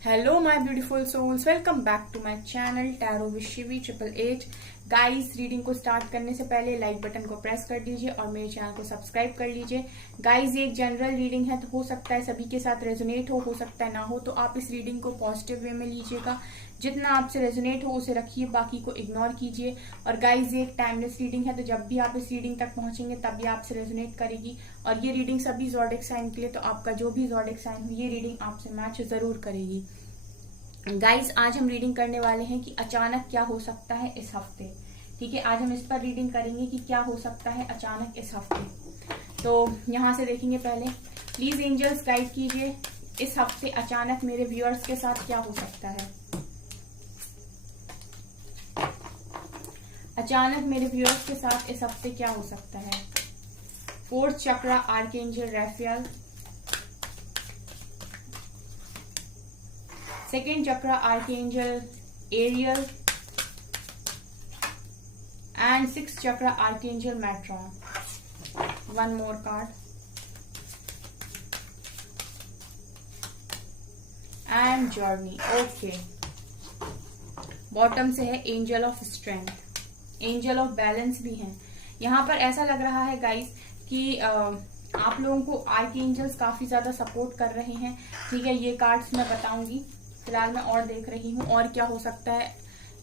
Hello my beautiful souls, welcome back to my channel tarot with Shivi 888। Guys, reading को start करने से पहले like button को press कर दीजिए और मेरे चैनल को सब्सक्राइब कर लीजिए। गाइस, ये एक जनरल रीडिंग है, तो हो सकता है सभी के साथ रेजोनेट हो सकता है ना हो, तो आप इस रीडिंग को पॉजिटिव वे में लीजिएगा। जितना आपसे रेजोनेट हो उसे रखिए, बाकी को इग्नोर कीजिए। और गाइज, ये एक टाइमलेस रीडिंग है, तो जब भी आप इस रीडिंग तक पहुंचेंगे तब भी आपसे रेजोनेट करेगी। और ये रीडिंग सभी ज़ोडिएक साइन के लिए, तो आपका जो भी ज़ोडिएक साइन हो ये रीडिंग आपसे मैच जरूर करेगी। गाइज, आज हम रीडिंग करने वाले हैं कि अचानक क्या हो सकता है इस हफ्ते। ठीक है, आज हम इस पर रीडिंग करेंगे कि क्या हो सकता है अचानक इस हफ्ते। तो यहां से देखेंगे पहले। प्लीज एंजल्स गाइड कीजिए, इस हफ्ते अचानक मेरे व्यूअर्स के साथ क्या हो सकता है। अचानक मेरे व्यूअर्स के साथ इस हफ्ते क्या हो सकता है। Fourth chakra archangel Raphael, second chakra archangel Ariel and six chakra archangel Metatron. One more card and journey. Okay, bottom से है angel of strength, angel of balance भी है। यहाँ पर ऐसा लग रहा है गाइस कि आप लोगों को आर्कएंजल्स काफी ज्यादा सपोर्ट कर रहे हैं। ठीक है, ये कार्ड्स मैं बताऊंगी, फिलहाल मैं और देख रही हूँ और क्या हो सकता है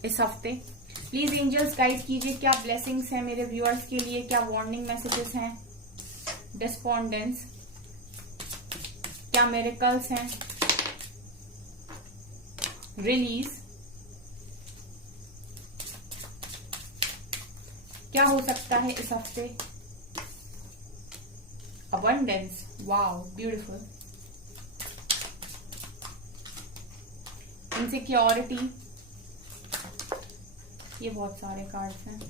इस हफ्ते। प्लीज एंजल्स गाइड कीजिए, क्या ब्लेसिंग्स हैं मेरे व्यूअर्स के लिए, क्या वार्निंग मैसेजेस हैं, डिस्पोंडेंस, क्या मिरेकल्स हैं, रिलीज, क्या हो सकता है इस हफ्ते। अबंडेंस, वाओ ब्यूटीफुल, इनसिक्योरिटी, ये बहुत सारे कार्ड्स हैं।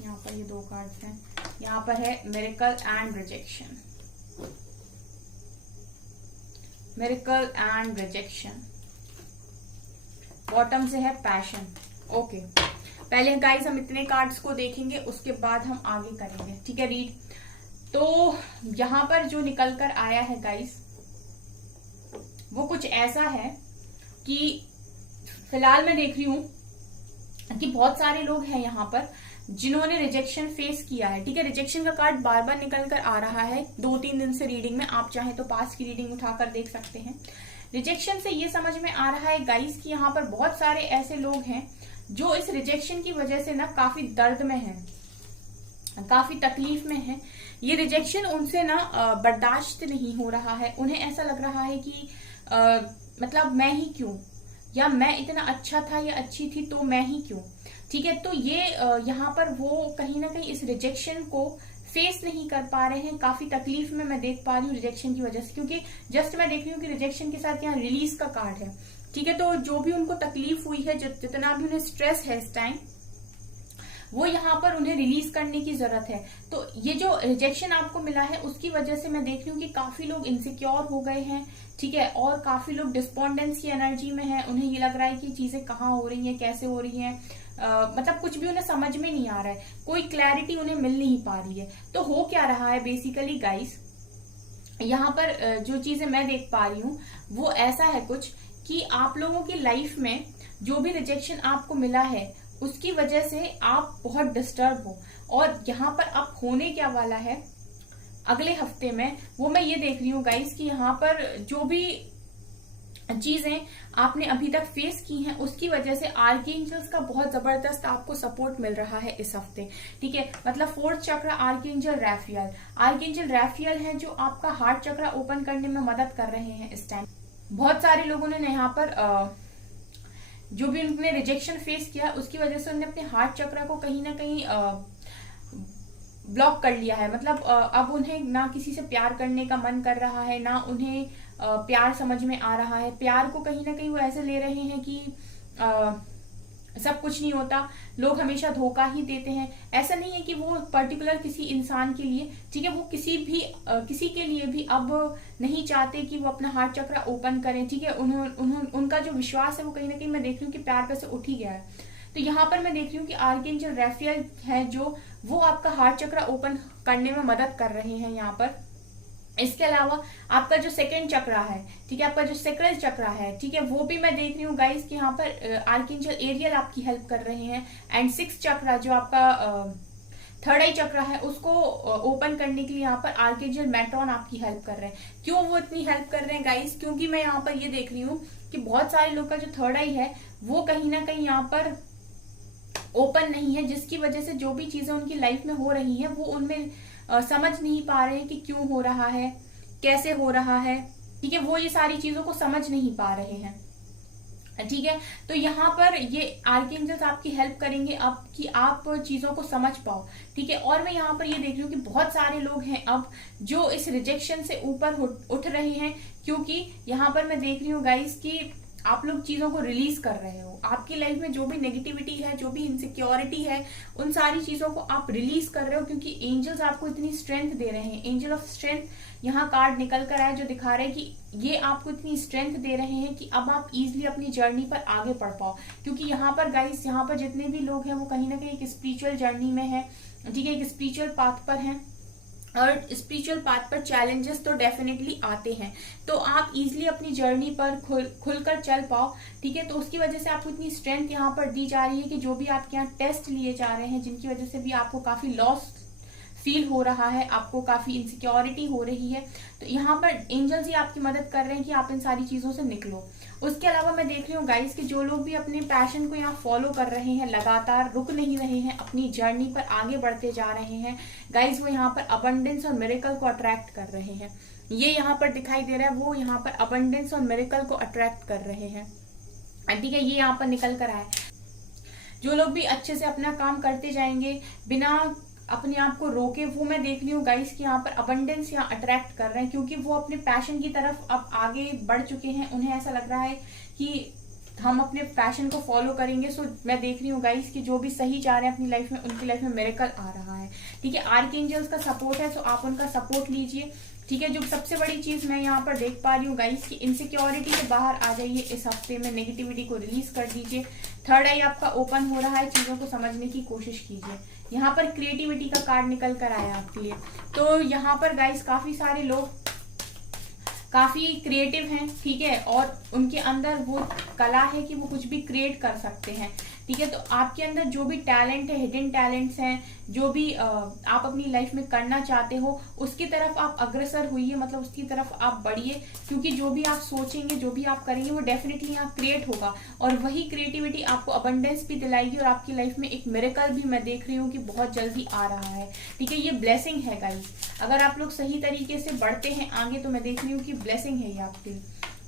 यहाँ पर ये दो कार्ड्स हैं। यहाँ पर है miracle and rejection, miracle and rejection. Bottom से है पैशन। ओके, पहले गाइस हम इतने कार्ड्स को देखेंगे, उसके बाद हम आगे करेंगे। ठीक है, रीड। तो यहाँ पर जो निकल कर आया है गाइस, वो कुछ ऐसा है कि फिलहाल मैं देख रही हूं कि बहुत सारे लोग हैं यहाँ पर जिन्होंने रिजेक्शन फेस किया है। ठीक है, रिजेक्शन का कार्ड बार बार निकल कर आ रहा है 2-3 दिन से रीडिंग में। आप चाहें तो पास की रीडिंग उठाकर देख सकते हैं। रिजेक्शन से ये समझ में आ रहा है गाइस कि यहाँ पर बहुत सारे ऐसे लोग हैं जो इस रिजेक्शन की वजह से ना काफी दर्द में हैं, काफी तकलीफ में हैं। ये रिजेक्शन उनसे ना बर्दाश्त नहीं हो रहा है। उन्हें ऐसा लग रहा है कि मतलब मैं ही क्यों, या मैं इतना अच्छा था या अच्छी थी तो मैं ही क्यों। ठीक है, तो ये यहाँ पर वो कहीं ना कहीं इस रिजेक्शन को फेस नहीं कर पा रहे हैं, काफी तकलीफ में मैं देख पा रही हूँ रिजेक्शन की वजह से। क्योंकि जस्ट मैं देख रही हूँ कि रिजेक्शन के साथ यहाँ रिलीज का कार्ड है। ठीक है, तो जो भी उनको तकलीफ हुई है, जितना भी उन्हें स्ट्रेस है इस टाइम, वो यहाँ पर उन्हें रिलीज करने की जरूरत है। तो ये जो रिजेक्शन आपको मिला है उसकी वजह से मैं देख रही हूँ कि काफी लोग इनसिक्योर हो गए हैं। ठीक है, और काफी लोग डिस्पोंडेंस की एनर्जी में है। उन्हें ये लग रहा है कि चीजें कहाँ हो रही हैं, कैसे हो रही हैं, मतलब कुछ भी उन्हें समझ में नहीं आ रहा है, कोई क्लैरिटी उन्हें मिल नहीं पा रही है। तो हो क्या रहा है बेसिकली गाइस, यहाँ पर जो चीजें मैं देख पा रही हूँ वो ऐसा है कुछ कि आप लोगों की लाइफ में जो भी रिजेक्शन आपको मिला है उसकी वजह से आप बहुत डिस्टर्ब हो। और यहाँ पर अब होने क्या वाला है अगले हफ्ते में, वो मैं ये देख रही हूँ गाइस कि यहाँ पर जो भी चीजें आपने अभी तक फेस की हैं उसकी वजह से आर्कएंजल्स का बहुत जबरदस्त आपको सपोर्ट मिल रहा है इस हफ्ते। ठीक है, मतलब फोर्थ चक्र आर्कएंजल रैफेल, आर्कएंजल रैफेल है जो आपका हार्ट चक्र ओपन करने में मदद कर रहे हैं इस टाइम। बहुत सारे लोगों ने यहाँ पर जो भी उन्होंने रिजेक्शन फेस किया उसकी वजह से उन्होंने अपने हार्ट चक्र को कहीं ना कहीं ब्लॉक कर लिया है। मतलब अब उन्हें ना किसी से प्यार करने का मन कर रहा है, ना उन्हें प्यार समझ में आ रहा है। प्यार को कहीं ना कहीं वो ऐसे ले रहे हैं कि सब कुछ नहीं होता, लोग हमेशा धोखा ही देते हैं। ऐसा नहीं है कि वो पर्टिकुलर किसी इंसान के लिए, ठीक है, वो किसी के लिए भी अब नहीं चाहते कि वो अपना हार्ट चक्र ओपन करें। ठीक है, उनका जो विश्वास है वो कहीं ना कहीं मैं देख रही हूँ कि प्यार पे से उठ ही गया है। तो यहाँ पर मैं देख रही हूँ कि आर्कएंजल रैफेल है जो वो आपका हार्ट चक्र ओपन करने में मदद कर रहे हैं यहाँ पर। इसके अलावा आपका जो सेकंड चक्रा है, ठीक है, आपका जो सेक्रल चक्रा है, ठीक है, वो भी मैं देख रही हूँ गाइस कि यहाँ पर आर्कएंजल एरियल आपकी हेल्प कर रहे हैं। एंड सिक्स चक्रा जो आपका थर्ड आई चक्र है उसको ओपन करने के लिए यहाँ पर आर्कएंजल मेट्रॉन आपकी हेल्प कर रहे हैं। क्यों वो इतनी हेल्प कर रहे हैं गाइस? क्योंकि मैं यहाँ पर ये देख रही हूँ कि बहुत सारे लोग का जो थर्ड आई है वो कहीं ना कहीं यहाँ पर ओपन नहीं है, जिसकी वजह से जो भी चीजें उनकी लाइफ में हो रही हैं वो उनमें समझ नहीं पा रहे हैं कि क्यों हो रहा है, कैसे हो रहा है, ठीक है, वो ये सारी चीजों को समझ नहीं पा रहे हैं, ठीक है। तो यहाँ पर ये आर्कएंजल्स आपकी हेल्प करेंगे अब कि आप चीजों को समझ पाओ, ठीक है। और मैं यहाँ पर ये देख रही हूँ कि बहुत सारे लोग हैं अब जो इस रिजेक्शन से ऊपर उठ रहे हैं, क्योंकि यहाँ पर मैं देख रही हूँ गाइस कि आप लोग चीजों को रिलीज कर रहे हो। आपकी लाइफ में जो भी नेगेटिविटी है, जो भी इनसिक्योरिटी है, उन सारी चीजों को आप रिलीज कर रहे हो, क्योंकि एंजल्स आपको इतनी स्ट्रेंथ दे रहे हैं। एंजल ऑफ स्ट्रेंथ यहाँ कार्ड निकल कर आया जो दिखा रहे हैं कि ये आपको इतनी स्ट्रेंथ दे रहे हैं कि अब आप इजिली अपनी जर्नी पर आगे बढ़ पाओ। क्योंकि यहाँ पर गाइस, यहाँ पर जितने भी लोग हैं वो कहीं ना कहीं एक स्पिरिचुअल जर्नी में है, ठीक है, एक स्पिरिचुअल पाथ पर है, और स्पिरिचुअल पाथ पर चैलेंजेस तो डेफिनेटली आते हैं। तो आप इजिली अपनी जर्नी पर खुलकर चल पाओ, ठीक है। तो उसकी वजह से आपको इतनी स्ट्रेंथ यहाँ पर दी जा रही है कि जो भी आपके यहाँ टेस्ट लिए जा रहे हैं, जिनकी वजह से भी आपको काफी लॉस फील हो रहा है, आपको काफी इनसिक्योरिटी हो रही है, तो यहाँ पर एंजल्स ही आपकी मदद कर रहे हैं कि आप इन सारी चीजों से निकलो। उसके अलावा मैं देख रही हूँ गाइस कि जो लोग भी अपने पैशन को यहाँ फॉलो कर रहे हैं, लगातार रुक नहीं रहे हैं, अपनी जर्नी पर आगे बढ़ते जा रहे हैं गाइस, वो यहाँ पर अबंडेंस और मिरेकल को अट्रैक्ट कर रहे हैं। ये यहाँ पर दिखाई दे रहा है, वो यहाँ पर अबंडेंस और मिरेकल को अट्रैक्ट कर रहे हैं, ठीक है। ये यहाँ पर निकल कर आए। जो लोग भी अच्छे से अपना काम करते जाएंगे बिना अपने आप को रोके, वो मैं देख रही हूँ गाइस कि यहाँ पर अबंडेंस यहाँ अट्रैक्ट कर रहे हैं, क्योंकि वो अपने पैशन की तरफ अब आगे बढ़ चुके हैं। उन्हें ऐसा लग रहा है कि हम अपने पैशन को फॉलो करेंगे। सो मैं देख रही हूँ गाइस कि जो भी सही जा रहे हैं अपनी लाइफ में, उनकी लाइफ में मिरेकल आ रहा है, ठीक है। आर्कएंजल्स का सपोर्ट है, सो आप उनका सपोर्ट लीजिए, ठीक है। जो सबसे बड़ी चीज मैं यहाँ पर देख पा रही हूँ गाइस कि इनसिक्योरिटी से बाहर आ जाइए इस हफ्ते में, नेगेटिविटी को रिलीज कर दीजिए। थर्ड आई आपका ओपन हो रहा है, चीजों को समझने की कोशिश कीजिए। यहाँ पर क्रिएटिविटी का कार्ड निकल कर आया आपके लिए। तो यहाँ पर गाइस काफी सारे लोग काफी क्रिएटिव हैं, ठीक है, और उनके अंदर वो कला है कि वो कुछ भी क्रिएट कर सकते हैं, ठीक है। तो आपके अंदर जो भी टैलेंट है, हिडन टैलेंट्स हैं, जो भी आप अपनी लाइफ में करना चाहते हो, उसकी तरफ आप अग्रसर होइए, मतलब उसकी तरफ आप बढ़िए, क्योंकि जो भी आप सोचेंगे, जो भी आप करेंगे, वो डेफिनेटली यहाँ क्रिएट होगा, और वही क्रिएटिविटी आपको अबंडेंस भी दिलाएगी, और आपकी लाइफ में एक मिरेकल भी मैं देख रही हूँ कि बहुत जल्दी आ रहा है, ठीक है। ये ब्लेसिंग है गाइस, अगर आप लोग सही तरीके से बढ़ते हैं आगे, तो मैं देख रही हूँ कि ब्लेसिंग है ये आपके लिए।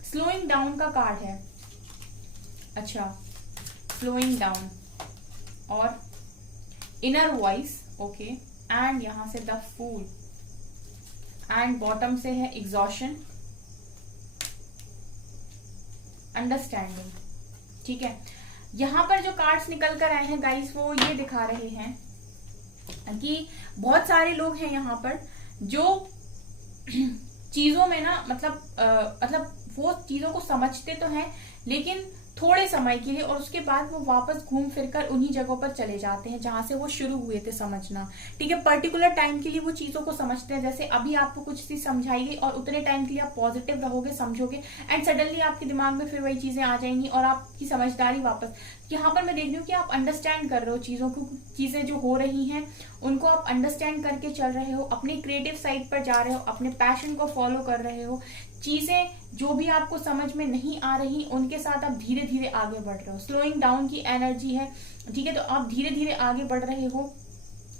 स्लोइंग डाउन का कार्ड है, अच्छा, स्लोइंग डाउन और इनर वॉइस, ओके, एंड यहां से द फूल, एंड बॉटम से है एग्जॉशन, अंडरस्टैंडिंग, ठीक है। यहां पर जो कार्ड्स निकल कर आए हैं गाइस, वो ये दिखा रहे हैं कि बहुत सारे लोग हैं यहाँ पर जो चीजों में ना मतलब वो चीजों को समझते तो हैं, लेकिन थोड़े समय के लिए, और उसके बाद वो वापस घूम फिरकर उन्हीं जगहों पर चले जाते हैं जहां से वो शुरू हुए थे समझना, ठीक है। पर्टिकुलर टाइम के लिए वो चीजों को समझते हैं, जैसे अभी आपको कुछ चीज समझाई गई और उतने टाइम के लिए आप पॉजिटिव रहोगे, समझोगे, एंड सडनली आपके दिमाग में फिर वही चीजें आ जाएंगी और आपकी समझदारी वापस। यहाँ पर मैं देख रही हूँ कि आप अंडरस्टैंड कर रहे हो चीजों को, चीजें जो हो रही हैं उनको आप अंडरस्टैंड करके चल रहे हो, अपनी क्रिएटिव साइड पर जा रहे हो, अपने पैशन को फॉलो कर रहे हो। चीजें जो भी आपको समझ में नहीं आ रही, उनके साथ आप धीरे धीरे आगे बढ़ रहे हो। स्लोइंग डाउन की एनर्जी है, ठीक है। तो आप धीरे धीरे आगे बढ़ रहे हो,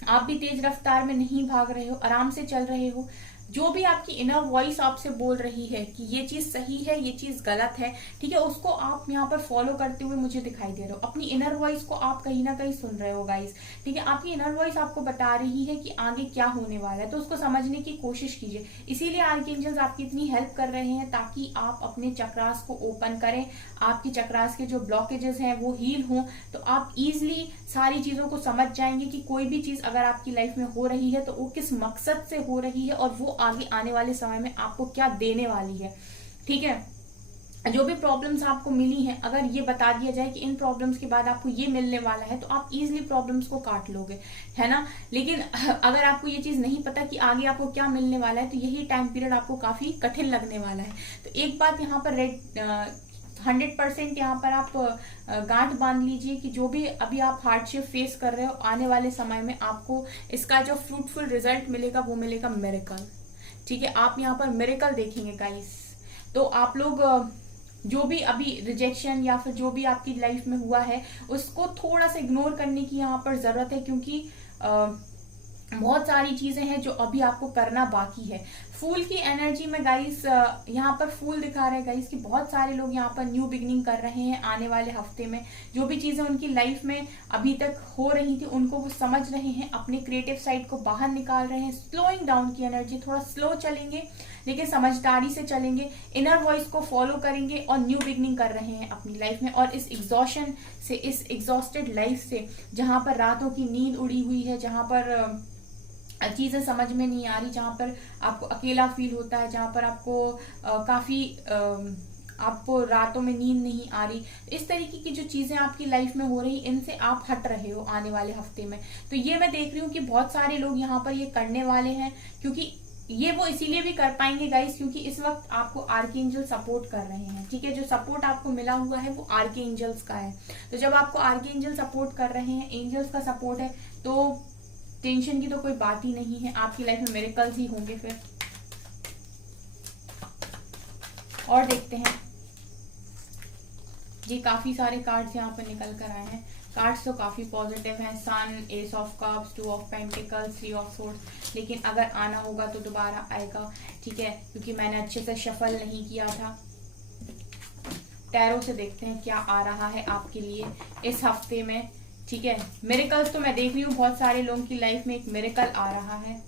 आप भी तेज रफ्तार में नहीं भाग रहे हो, आराम से चल रहे हो। जो भी आपकी इनर वॉइस आपसे बोल रही है कि ये चीज सही है, ये चीज गलत है, ठीक है, उसको आप यहाँ पर फॉलो करते हुए मुझे दिखाई दे रहे हो। अपनी इनर वॉइस को आप कहीं ना कहीं सुन रहे हो गाइस, ठीक है। आपकी इनर वॉइस आपको बता रही है कि आगे क्या होने वाला है, तो उसको समझने की कोशिश कीजिए। इसीलिए आर्कएंजल्स आपकी इतनी हेल्प कर रहे हैं, ताकि आप अपने चक्रास को ओपन करें, आपके चक्रास के जो ब्लॉकेजेस हैं वो हील हों, तो आप इजिली सारी चीजों को समझ जाएंगे कि कोई भी चीज अगर आपकी लाइफ में हो रही है तो वो किस मकसद से हो रही है, और वो आगे आने वाले समय में आपको क्या देने वाली है, ठीक है। जो भी प्रॉब्लम्स आपको मिली हैं, अगर ये बता दिया जाए कि इन प्रॉब्लम्स के बाद आपको ये मिलने वाला है, तो आप इजीली प्रॉब्लम्स को काट लोगे, है ना। लेकिन अगर आपको ये चीज नहीं पता कि आगे आपको क्या मिलने वाला है, तो यही टाइम पीरियड आपको काफी कठिन लगने वाला है। तो एक बात यहाँ पर 100% यहाँ पर आप गांठ बांध लीजिए कि जो भी अभी आप हार्डशिप फेस कर रहे हो, आने वाले समय में आपको इसका जो फ्रूटफुल रिजल्ट मिलेगा वो मिलेगा मिरेकल। ठीक है, आप यहाँ पर मिरेकल देखेंगे गाइस। तो आप लोग जो भी अभी रिजेक्शन या फिर जो भी आपकी लाइफ में हुआ है, उसको थोड़ा सा इग्नोर करने की यहाँ पर जरूरत है, क्योंकि बहुत सारी चीजें हैं जो अभी आपको करना बाकी है। फूल की एनर्जी में गाइस, यहाँ पर फूल दिखा रहे हैं गाइस कि बहुत सारे लोग यहाँ पर न्यू बिगनिंग कर रहे हैं आने वाले हफ्ते में। जो भी चीजें उनकी लाइफ में अभी तक हो रही थी, उनको वो समझ रहे हैं, अपने क्रिएटिव साइड को बाहर निकाल रहे हैं। स्लोइंग डाउन की एनर्जी, थोड़ा स्लो चलेंगे लेकिन समझदारी से चलेंगे, इनर वॉइस को फॉलो करेंगे और न्यू बिगनिंग कर रहे हैं अपनी लाइफ में। और इस एग्जॉशन से, इस एग्जॉस्टेड लाइफ से, जहां पर रातों की नींद उड़ी हुई है, जहां पर चीजें समझ में नहीं आ रही, जहां पर आपको अकेला फील होता है, जहां पर आपको काफी आपको रातों में नींद नहीं आ रही, इस तरीके की जो चीजें आपकी लाइफ में हो रही, इनसे आप हट रहे हो आने वाले हफ्ते में। तो ये मैं देख रही हूँ कि बहुत सारे लोग यहाँ पर ये करने वाले हैं, क्योंकि ये वो इसीलिए भी कर पाएंगे गाइस क्योंकि इस वक्त आपको आर्कएंजल सपोर्ट कर रहे हैं। ठीक है, जो सपोर्ट आपको मिला हुआ है वो आर्कएंजल्स का है। तो जब आपको आर्कएंजल सपोर्ट कर रहे हैं, एंजल्स का सपोर्ट है, तो टेंशन की तो कोई बात ही नहीं है, आपकी लाइफ में मिरेकल्स ही होंगे फिर। और देखते हैं जी, काफी सारे कार्ड्स यहाँ पर निकल कर आए हैं। कार्ड्स तो काफी पॉजिटिव हैं, sun, ace of cups, 2 of pentacles, 3 of swords. लेकिन अगर आना होगा तो दोबारा आएगा, ठीक है, क्योंकि मैंने अच्छे से शफल नहीं किया था। टैरो से देखते हैं क्या आ रहा है आपके लिए इस हफ्ते में। ठीक है, मिरेकल्स तो मैं देख रही हूँ बहुत सारे लोगों की लाइफ में एक मिरेकल आ रहा है।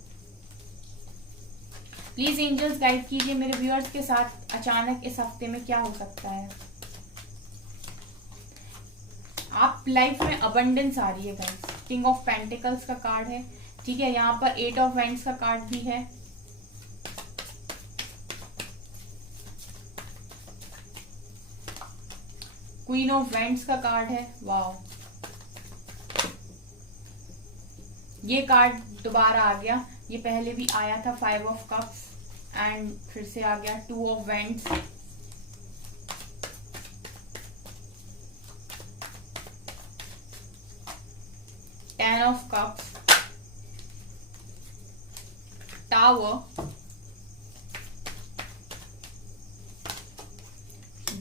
प्लीज एंजल्स गाइड कीजिए मेरे व्यूअर्स के साथ अचानक इस हफ्ते में क्या हो सकता है। आप लाइफ में अबंडेंस आ रही है गाइस। किंग ऑफ पेंटिकल्स का कार्ड है, ठीक है, यहाँ पर 8 ऑफ वेंट्स का कार्ड भी है। क्वीन ऑफ वेंट्स का कार्ड है। वाओ, ये कार्ड दोबारा आ गया, ये पहले भी आया था 5 ऑफ कप्स एंड फिर से आ गया 2 of vents. Ten of Cups, Tower,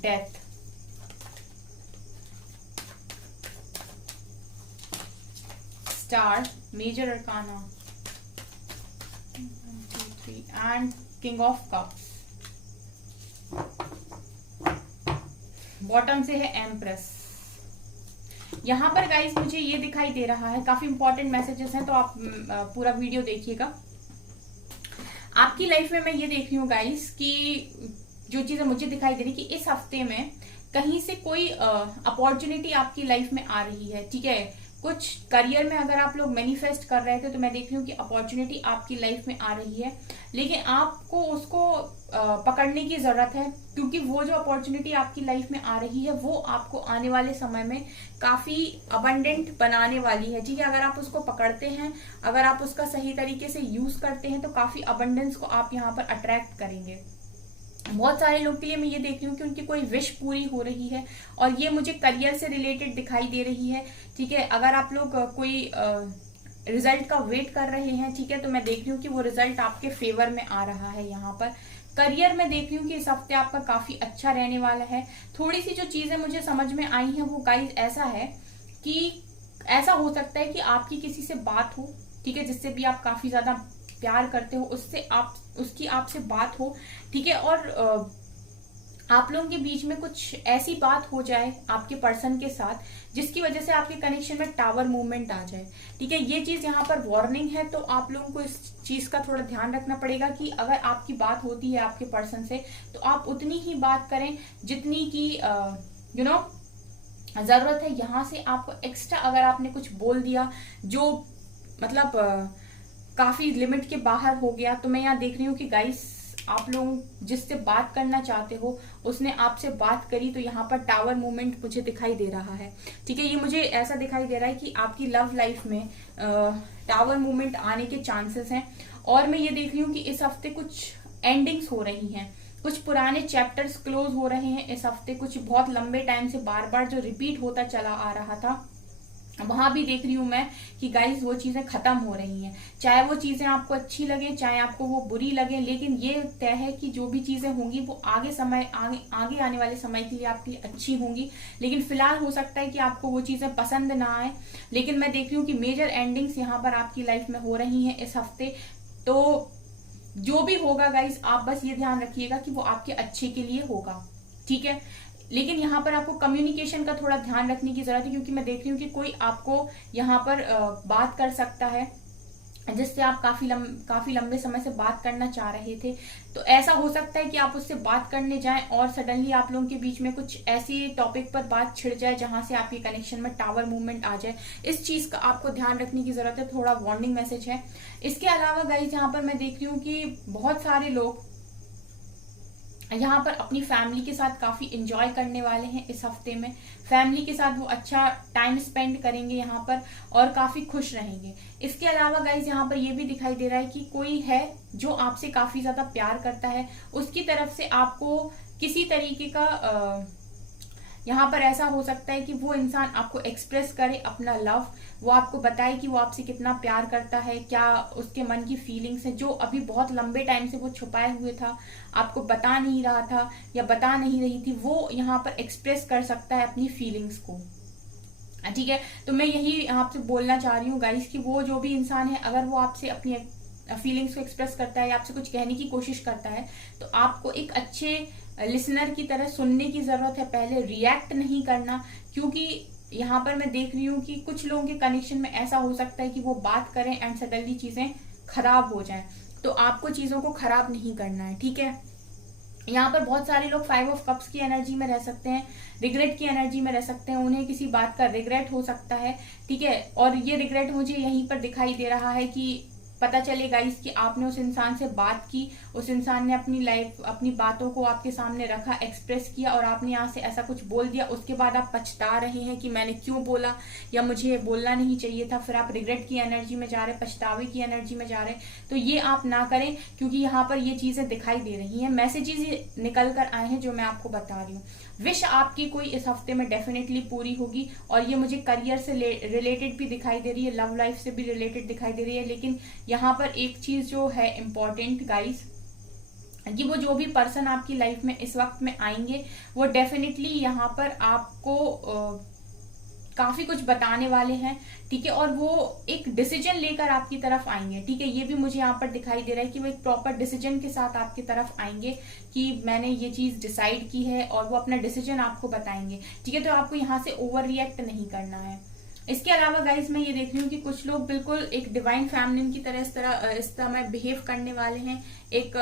Death, Star, Major Arcana, 1, 2, 3 and King of Cups। Bottom से है एम्प्रेस। यहाँ पर गाइस मुझे ये दिखाई दे रहा है, काफी इंपॉर्टेंट मैसेजेस हैं, तो आप पूरा वीडियो देखिएगा। आपकी लाइफ में मैं ये देख रही हूँ गाइस कि जो चीजें मुझे दिखाई दे रही कि इस हफ्ते में कहीं से कोई अपॉर्चुनिटी आपकी लाइफ में आ रही है। ठीक है, कुछ करियर में अगर आप लोग मैनिफेस्ट कर रहे थे तो मैं देख रही हूँ कि अपॉर्चुनिटी आपकी लाइफ में आ रही है, लेकिन आपको उसको पकड़ने की जरूरत है, क्योंकि वो जो अपॉर्चुनिटी आपकी लाइफ में आ रही है वो आपको आने वाले समय में काफी अबंडेंट बनाने वाली है। ठीक है, अगर आप उसको पकड़ते हैं, अगर आप उसका सही तरीके से यूज करते हैं, तो काफी अबंडेंस को आप यहाँ पर अट्रैक्ट करेंगे। बहुत सारे लोग के लिए मैं ये देख रही हूँ कि उनकी कोई विश पूरी हो रही है, और ये मुझे करियर से रिलेटेड दिखाई दे रही है। ठीक है, अगर आप लोग कोई रिजल्ट का वेट कर रहे हैं, ठीक है, तो मैं देख रही हूँ कि वो रिजल्ट आपके फेवर में आ रहा है। यहाँ पर करियर में देख रही हूँ कि इस हफ्ते आपका काफी अच्छा रहने वाला है। थोड़ी सी जो चीजें मुझे समझ में आई हैं वो गाइस ऐसा है कि ऐसा हो सकता है कि आपकी किसी से बात हो, ठीक है, जिससे भी आप काफी ज्यादा प्यार करते हो, उसकी आपसे बात हो, ठीक है, और आप लोगों के बीच में कुछ ऐसी बात हो जाए आपके पर्सन के साथ जिसकी वजह से आपके कनेक्शन में टावर मूवमेंट आ जाए। ठीक है, ये चीज यहाँ पर वार्निंग है, तो आप लोगों को इस चीज का थोड़ा ध्यान रखना पड़ेगा कि अगर आपकी बात होती है आपके पर्सन से, तो आप उतनी ही बात करें जितनी की जरूरत है। यहाँ से आपको एक्स्ट्रा अगर आपने कुछ बोल दिया जो मतलब काफी लिमिट के बाहर हो गया, तो मैं यहाँ देख रही हूँ कि गाइस आप लोग जिससे बात करना चाहते हो उसने आपसे बात करी, तो यहाँ पर टावर मूवमेंट मुझे दिखाई दे रहा है। ठीक है, ये मुझे ऐसा दिखाई दे रहा है कि आपकी लव लाइफ में टावर मूवमेंट आने के चांसेस हैं। और मैं ये देख रही हूँ कि इस हफ्ते कुछ एंडिंग्स हो रही हैं, कुछ पुराने चैप्टर्स क्लोज हो रहे हैं इस हफ्ते। कुछ बहुत लंबे टाइम से बार बार जो रिपीट होता चला आ रहा था, वहां भी देख रही हूं मैं कि गाइस वो चीजें खत्म हो रही हैं। चाहे वो चीजें आपको अच्छी लगे, चाहे आपको वो बुरी लगे, लेकिन ये तय है कि जो भी चीजें होंगी वो आगे आने वाले समय के लिए आपके लिए अच्छी होंगी। लेकिन फिलहाल हो सकता है कि आपको वो चीजें पसंद ना आए, लेकिन मैं देख रही हूँ कि मेजर एंडिंग्स यहाँ पर आपकी लाइफ में हो रही है इस हफ्ते। तो जो भी होगा गाइस, आप बस ये ध्यान रखिएगा कि वो आपके अच्छे के लिए होगा। ठीक है, लेकिन यहाँ पर आपको कम्युनिकेशन का थोड़ा ध्यान रखने की जरूरत है, क्योंकि मैं देख रही हूँ कि कोई आपको यहाँ पर बात कर सकता है जिससे आप काफी लंबे समय से बात करना चाह रहे थे। तो ऐसा हो सकता है कि आप उससे बात करने जाएं और सडनली आप लोगों के बीच में कुछ ऐसी टॉपिक पर बात छिड़ जाए जहां से आपके कनेक्शन में टावर मूवमेंट आ जाए। इस चीज का आपको ध्यान रखने की जरूरत है, थोड़ा वार्निंग मैसेज है। इसके अलावा गाइस, यहाँ पर मैं देख रही हूँ कि बहुत सारे लोग यहाँ पर अपनी फैमिली के साथ काफी एंजॉय करने वाले हैं इस हफ्ते में। फैमिली के साथ वो अच्छा टाइम स्पेंड करेंगे यहाँ पर और काफी खुश रहेंगे। इसके अलावा गाइज, यहाँ पर ये भी दिखाई दे रहा है कि कोई है जो आपसे काफी ज्यादा प्यार करता है, उसकी तरफ से आपको किसी तरीके का यहाँ पर ऐसा हो सकता है कि वो इंसान आपको एक्सप्रेस करे अपना लव, वो आपको बताए कि वो आपसे कितना प्यार करता है, क्या उसके मन की फीलिंग्स है, जो अभी बहुत लंबे टाइम से वो छुपाए हुए था, आपको बता नहीं रहा था या बता नहीं रही थी, वो यहाँ पर एक्सप्रेस कर सकता है अपनी फीलिंग्स को। ठीक है, तो मैं यही आपसे बोलना चाह रही हूँ गाइस कि वो जो भी इंसान है, अगर वो आपसे अपनी फीलिंग्स को एक्सप्रेस करता है या आपसे कुछ कहने की कोशिश करता है, तो आपको एक अच्छे लिसनर की तरह सुनने की जरूरत है, पहले रिएक्ट नहीं करना। क्योंकि यहाँ पर मैं देख रही हूँ कि कुछ लोगों के कनेक्शन में ऐसा हो सकता है कि वो बात करें एंड सडनली चीजें खराब हो जाएं, तो आपको चीजों को खराब नहीं करना है। ठीक है, यहाँ पर बहुत सारे लोग 5 ऑफ कप्स की एनर्जी में रह सकते हैं, रिग्रेट की एनर्जी में रह सकते हैं, उन्हें किसी बात का रिग्रेट हो सकता है। ठीक है, और ये रिग्रेट मुझे यहीं पर दिखाई दे रहा है कि पता चलेगा इसकी आपने उस इंसान से बात की, उस इंसान ने अपनी लाइफ अपनी बातों को आपके सामने रखा, एक्सप्रेस किया और आपने यहाँ से ऐसा कुछ बोल दिया, उसके बाद आप पछता रहे हैं कि मैंने क्यों बोला या मुझे बोलना नहीं चाहिए था, फिर आप रिग्रेट की एनर्जी में जा रहे, पछतावे की एनर्जी में जा रहे। तो ये आप ना करें, क्योंकि यहाँ पर ये चीजें दिखाई दे रही हैं, मैसेजेस निकल कर आए हैं जो मैं आपको बता रही हूँ। विश आपकी कोई इस हफ्ते में डेफिनेटली पूरी होगी, और ये मुझे करियर से रिलेटेड भी दिखाई दे रही है, लव लाइफ से भी रिलेटेड दिखाई दे रही है। लेकिन यहाँ पर एक चीज जो है इम्पोर्टेंट गाइस, कि वो जो भी पर्सन आपकी लाइफ में इस वक्त में आएंगे, वो डेफिनेटली यहाँ पर आपको काफी कुछ बताने वाले हैं। ठीक है, और वो एक डिसीजन लेकर आपकी तरफ आएंगे। ठीक है, ये भी मुझे यहाँ पर दिखाई दे रहा है कि वो एक प्रॉपर डिसीजन के साथ आपकी तरफ आएंगे कि मैंने ये चीज डिसाइड की है, और वो अपना डिसीजन आपको बताएंगे। ठीक है, तो आपको यहाँ से ओवर रिएक्ट नहीं करना है। इसके अलावा गाइस, मैं ये देख रही हूँ कि कुछ लोग बिल्कुल एक डिवाइन फैमिलिन की तरह इस समय बिहेव करने वाले हैं, एक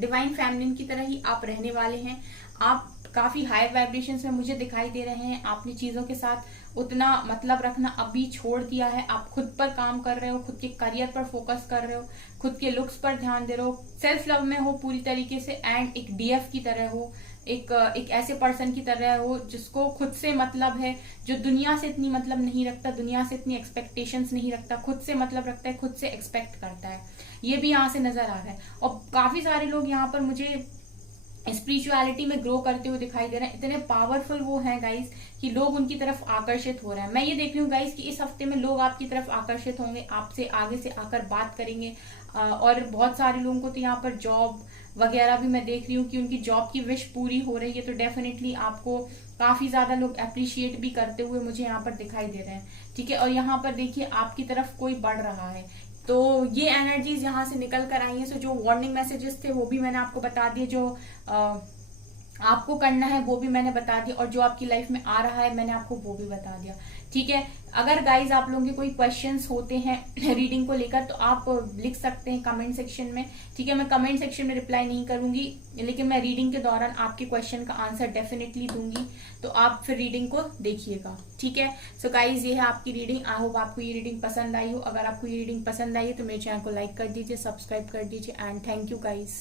डिवाइन फैमिलिन की तरह ही आप रहने वाले हैं। आप काफी हायर वाइब्रेशंस में मुझे दिखाई दे रहे हैं, आपने चीजों के साथ उतना मतलब रखना अभी छोड़ दिया है। आप खुद पर काम कर रहे हो, खुद के करियर पर फोकस कर रहे हो, खुद के लुक्स पर ध्यान दे रहे हो, सेल्फ लव में हो पूरी तरीके से, एंड एक डीएफ की तरह हो, एक ऐसे पर्सन की तरह हो जिसको खुद से मतलब है, जो दुनिया से इतनी मतलब नहीं रखता, दुनिया से इतनी एक्सपेक्टेशंस नहीं रखता, खुद से मतलब रखता है, खुद से एक्सपेक्ट करता है। ये भी यहाँ से नजर आ रहा है। और काफी सारे लोग यहाँ पर मुझे स्पिरिचुअलिटी में ग्रो करते हुए दिखाई दे रहे हैं, इतने पावरफुल वो हैं गाइस कि लोग उनकी तरफ आकर्षित हो रहे हैं। मैं ये देख रही हूँ गाइस कि इस हफ्ते में लोग आपकी तरफ आकर्षित होंगे, आपसे आगे से आकर बात करेंगे। और बहुत सारे लोगों को तो यहाँ पर जॉब वगैरह भी मैं देख रही हूँ कि उनकी जॉब की विश पूरी हो रही है, तो डेफिनेटली आपको काफी ज्यादा लोग अप्रिशिएट भी करते हुए मुझे यहाँ पर दिखाई दे रहे हैं। ठीक है, और यहाँ पर देखिए आपकी तरफ कोई बढ़ रहा है। तो ये एनर्जीज यहाँ से निकल कर आई हैं। सो जो वार्निंग मैसेजेस थे वो भी मैंने आपको बता दिए, जो आपको करना है वो भी मैंने बता दिया, और जो आपकी लाइफ में आ रहा है मैंने आपको वो भी बता दिया। ठीक है, अगर गाइज आप लोगों के कोई क्वेश्चंस होते हैं रीडिंग को लेकर तो आप लिख सकते हैं कमेंट सेक्शन में। ठीक है, मैं कमेंट सेक्शन में रिप्लाई नहीं करूंगी, लेकिन मैं रीडिंग के दौरान आपके क्वेश्चन का आंसर डेफिनेटली दूंगी, तो आप फिर रीडिंग को देखिएगा। ठीक है, सो गाइज ये है आपकी रीडिंग। आई होप आपको ये रीडिंग पसंद आई हो। अगर आपको ये रीडिंग पसंद आई है तो मेरे चैनल को लाइक कर दीजिए, सब्सक्राइब कर दीजिए, एंड थैंक यू गाइज।